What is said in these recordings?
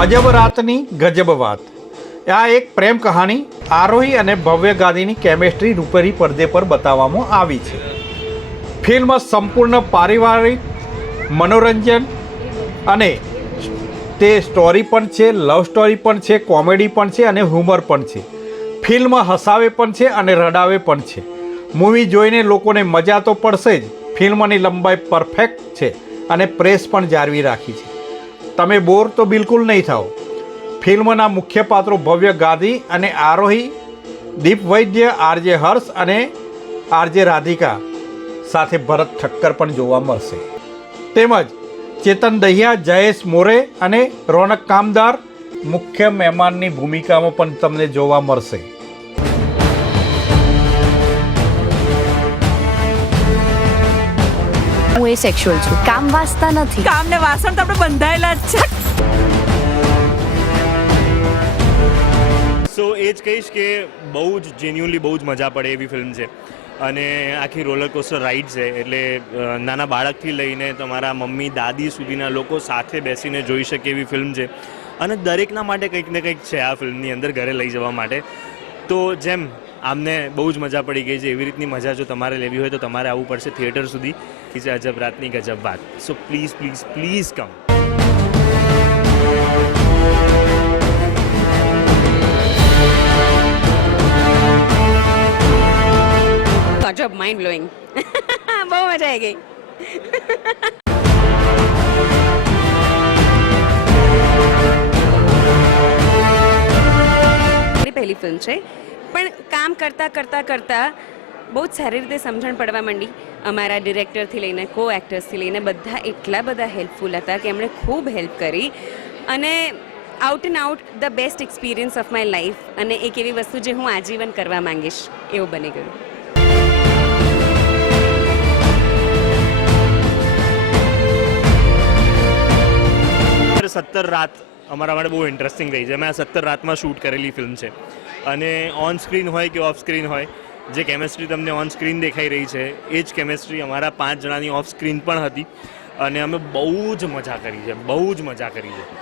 અજબ રાતની ગજબ વાત. આ એક પ્રેમ કહાણી આરોહી અને ભવ્ય ગાંધીની કેમેસ્ટ્રી રૂપેરી પડદે પર બતાવવામાં આવી છે. ફિલ્મ સંપૂર્ણ પારિવારિક, મનોરંજન અને તે સ્ટોરી પણ છે, લવ સ્ટોરી પણ છે, કોમેડી પણ છે અને હ્યુમર પણ છે. ફિલ્મ હસાવે પણ છે અને રડાવે પણ છે. મૂવી જોઈને લોકોને મજા તો પડશે જ. ફિલ્મની લંબાઈ પરફેક્ટ છે અને પ્રેસ પણ જાળવી રાખી છે. તમે બોર તો બિલકુલ નહીં થાઓ. ફિલ્મના મુખ્ય પાત્રો ભવ્ય ગાંધી અને આરોહી, દીપ વૈદ્ય, આરજે હર્ષ અને આરજે રાધિકા. સાથે ભરત ઠક્કર પણ જોવા મળશે. તેમજ ચેતન દહિયા, જયેશ મોરે અને રોનક કામદાર મુખ્ય મહેમાનની ભૂમિકામાં પણ તમને જોવા મળશે. હું એ સેક્સ્યુઅલ છું. કામ વાસતા નથી. કામને વાસણ તો આપણે બંધાયેલા જ છે. સો એ જ કહીશ કે બહુ જ જેન્યુઅલી બહુ જ મજા પડે એવી ફિલ્મ છે. અને આખી રોલર કોસ્ટર રાઈડ છે. એટલે નાના બાળકથી લઈને તમારા મમ્મી દાદી સુધીના લોકો સાથે બેસીને જોઈ શકે એવી ફિલ્મ છે. અને દરેકના માટે કંઈક ને કંઈક છે આ ફિલ્મની અંદર ઘરે લઈ જવા માટે. તો જેમ આમને બહુ જ મજા પડી ગઈ છે. એવી રીતની મજા જો તમારે લેવી હોય તો તમારે આવવું પડશે થિયેટર સુધી. એ છે અજબ રાતની ગજબ વાત. So please please please come ગજબ માઇન્ડ બ્લોઈંગ બહુ મજા આવી ગઈ. પહેલી ફિલ્મ છે. પણ કામ કરતાં કરતાં કરતાં બહુ જ સારી રીતે સમજણ પડવા માંડી. અમારા ડિરેક્ટરથી લઈને કો એક્ટર્સથી લઈને બધા એટલા બધા હેલ્પફુલ હતા કે એમણે ખૂબ હેલ્પ કરી. અને out and out the best experience of my life અને એક એવી વસ્તુ જે હું આજીવન કરવા માંગીશ, એવું બની ગયું. સત્તર રાત અમારા માટે બહુ ઇન્ટરેસ્ટિંગ રહી છે. મેં આ સત્તર રાતમાં શૂટ કરેલી ફિલ્મ છે. અને ઓન સ્ક્રીન હોય કે ઓફ સ્ક્રીન હોય, જે કેમેસ્ટ્રી તમને ઓન સ્ક્રીન દેખાઈ રહી છે, એ જ કેમેસ્ટ્રી અમારા પાંચ જણાની ઓફ સ્ક્રીન પણ હતી. અને અમે બહુ જ મજા કરી છે, બહુ જ મજા કરી છે.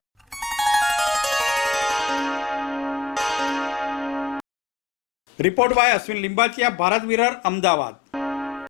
રિપોર્ટ બાય અશ્વિન લિંબાચિયા ભારત વિરર અમદાવાદ.